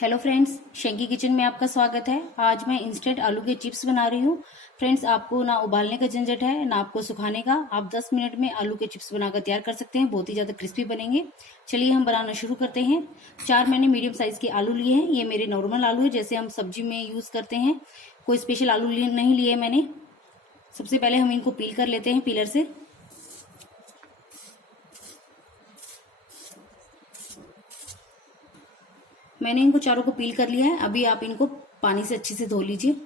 Hello friends, शंकी kitchen में आपका स्वागत है। आज मैं इंस्टेंट आलू के चिप्स बना रही हूँ। फ्रेंड्स, आपको ना उबालने का झंझट है ना आपको सुखाने का। आप 10 मिनट में आलू के चिप्स बनाकर तैयार कर सकते हैं। बहुत ही ज़्यादा क्रिस्पी बनेंगे। चलिए हम बनाना शुरू करते हैं। 4 मैंने मीडियम साइज़ के आलू लिए हैं। ये मेरे नॉर्मल आलू है, जैसे हम सब्जी में यूज़ करते हैं। कोई स्पेशल आलू नहीं लिए मैंने। सबसे पहले हम इनको पील कर लेते हैं पीलर से। मैंने इनको चारों को पील कर लिया है। अभी आप इनको पानी से अच्छे से धो लीजिए।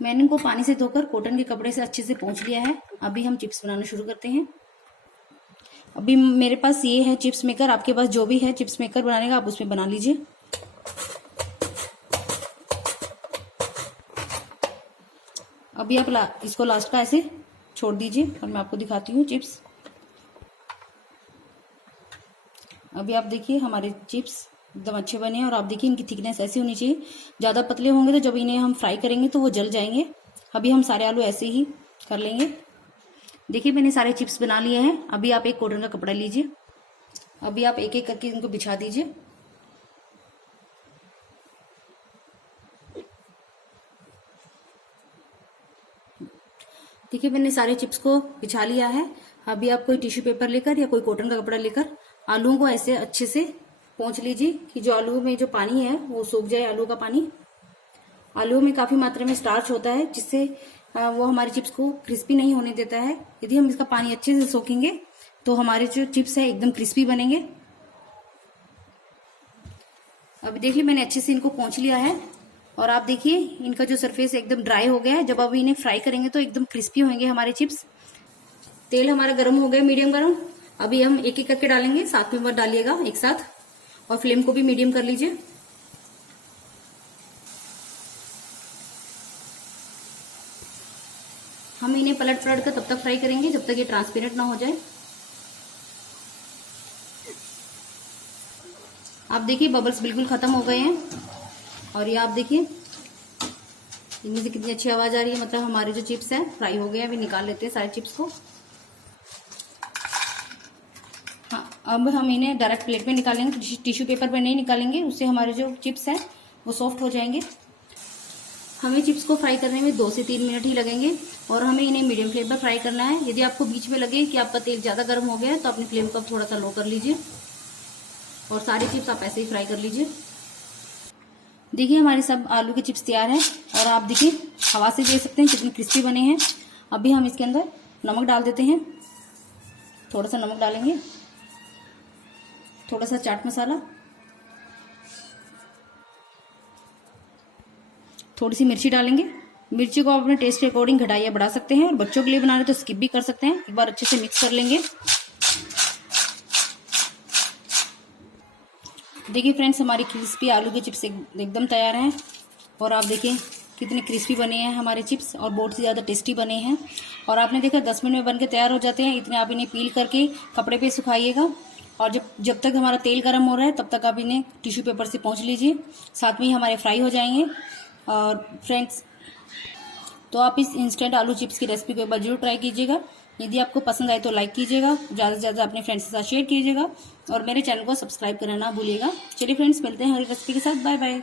मैंने इनको पानी से धोकर कॉटन के कपड़े से अच्छे से पोंछ लिया है। अभी हम चिप्स बनाना शुरू करते हैं। अभी मेरे पास ये है चिप्स मेकर। आपके पास जो भी है चिप्स मेकर बनाने का, आप उसमें बना लीजिए। अभी आप इसको लास्ट का ऐसे छोड़ दीजिए और मैं आपको दिखाती हूँ चिप्स। अभी आप देखिए हमारे चिप्स एकदम अच्छे बने हैं। और आप देखिए इनकी थिकनेस ऐसी होनी चाहिए। ज़्यादा पतले होंगे तो जब इन्हें हम फ्राई करेंगे तो वो जल जाएंगे। अभी हम सारे आलू ऐसे ही कर लेंगे। देखिए मैंने सारे चिप्स बना लिए हैं। अभी आप एक कॉटन का कपड़ा लीजिए। अभी आप एक एक करके इनको बिछा दीजिए। देखिए मैंने सारे चिप्स को बिछा लिया है। अभी आप कोई टिश्यू पेपर लेकर या कोई कॉटन का कपड़ा लेकर आलूओं को ऐसे अच्छे से पोंछ लीजिए कि जो आलू में जो पानी है वो सूख जाए। आलू का पानी, आलू में काफी मात्रा में स्टार्च होता है, जिससे वो हमारे चिप्स को क्रिस्पी नहीं होने देता है। यदि हम इसका पानी अच्छे से सोखेंगे तो हमारे जो चिप्स है एकदम क्रिस्पी बनेंगे। अभी देखिए मैंने अच्छे से इनको पोंछ लिया है। और आप देखिए इनका जो सरफेस एकदम ड्राई हो गया है। जब अब इन्हें फ्राई करेंगे तो एकदम क्रिस्पी होंगे हमारे चिप्स। तेल हमारा गर्म हो गया, मीडियम गर्म। अभी हम एक एक करके डालेंगे, साथ में मत डालिएगा एक साथ। और फ्लेम को भी मीडियम कर लीजिए। हम इन्हें पलट पलट कर तब तक फ्राई करेंगे जब तक ये ट्रांसपेरेंट ना हो जाए। आप देखिए बबल्स बिल्कुल खत्म हो गए हैं। और ये आप देखिए इनमें से कितनी अच्छी आवाज आ रही है। मतलब हमारे जो चिप्स हैं फ्राई हो गए हैं। अभी निकाल लेते हैं सारे चिप्स को। हाँ, अब हम इन्हें डायरेक्ट प्लेट में निकालेंगे, टिश्यू पेपर पे नहीं निकालेंगे। उससे हमारे जो चिप्स हैं वो सॉफ्ट हो जाएंगे। हमें चिप्स को फ्राई करने में 2 से 3 मिनट ही लगेंगे। और हमें इन्हें मीडियम फ्लेम पर फ्राई करना है। यदि आपको बीच में लगे कि आपका तेल ज़्यादा गर्म हो गया है तो अपनी फ्लेम को थोड़ा सा लो कर लीजिए। और सारे चिप्स आप ऐसे ही फ्राई कर लीजिए। देखिए हमारे सब आलू के चिप्स तैयार हैं। और आप देखिए हवा से देख सकते हैं कितने क्रिस्पी बने हैं। अभी हम इसके अंदर नमक डाल देते हैं। थोड़ा सा नमक डालेंगे, थोड़ा सा चाट मसाला, थोड़ी सी मिर्ची डालेंगे। मिर्ची को आप अपने टेस्ट के अकॉर्डिंग घटाइए बढ़ा सकते हैं। और बच्चों के लिए बना रहे तो स्किप भी कर सकते हैं। एक बार अच्छे से मिक्स कर लेंगे। देखिए फ्रेंड्स हमारी क्रिस्पी आलू के चिप्स एकदम तैयार हैं। और आप देखिए कितने क्रिस्पी बने हैं हमारे चिप्स और बहुत ही ज़्यादा टेस्टी बने हैं। और आपने देखा 10 मिनट में बनके तैयार हो जाते हैं। इतने आप इन्हें पील करके कपड़े पे सुखाइएगा। और जब तक हमारा तेल गर्म हो रहा है तब तक आप इन्हें टिश्यू पेपर से पोंछ लीजिए। साथ में ही हमारे फ्राई हो जाएंगे। और फ्रेंड्स तो आप इस इंस्टेंट आलू चिप्स की रेसिपी को एक बार जरूर ट्राई कीजिएगा। यदि आपको पसंद आए तो लाइक कीजिएगा, ज़्यादा से ज़्यादा अपने फ्रेंड्स के साथ शेयर कीजिएगा। और मेरे चैनल को सब्सक्राइब करना ना भूलिएगा। चलिए फ्रेंड्स मिलते हैं अगली रेसिपी के साथ। Bye bye.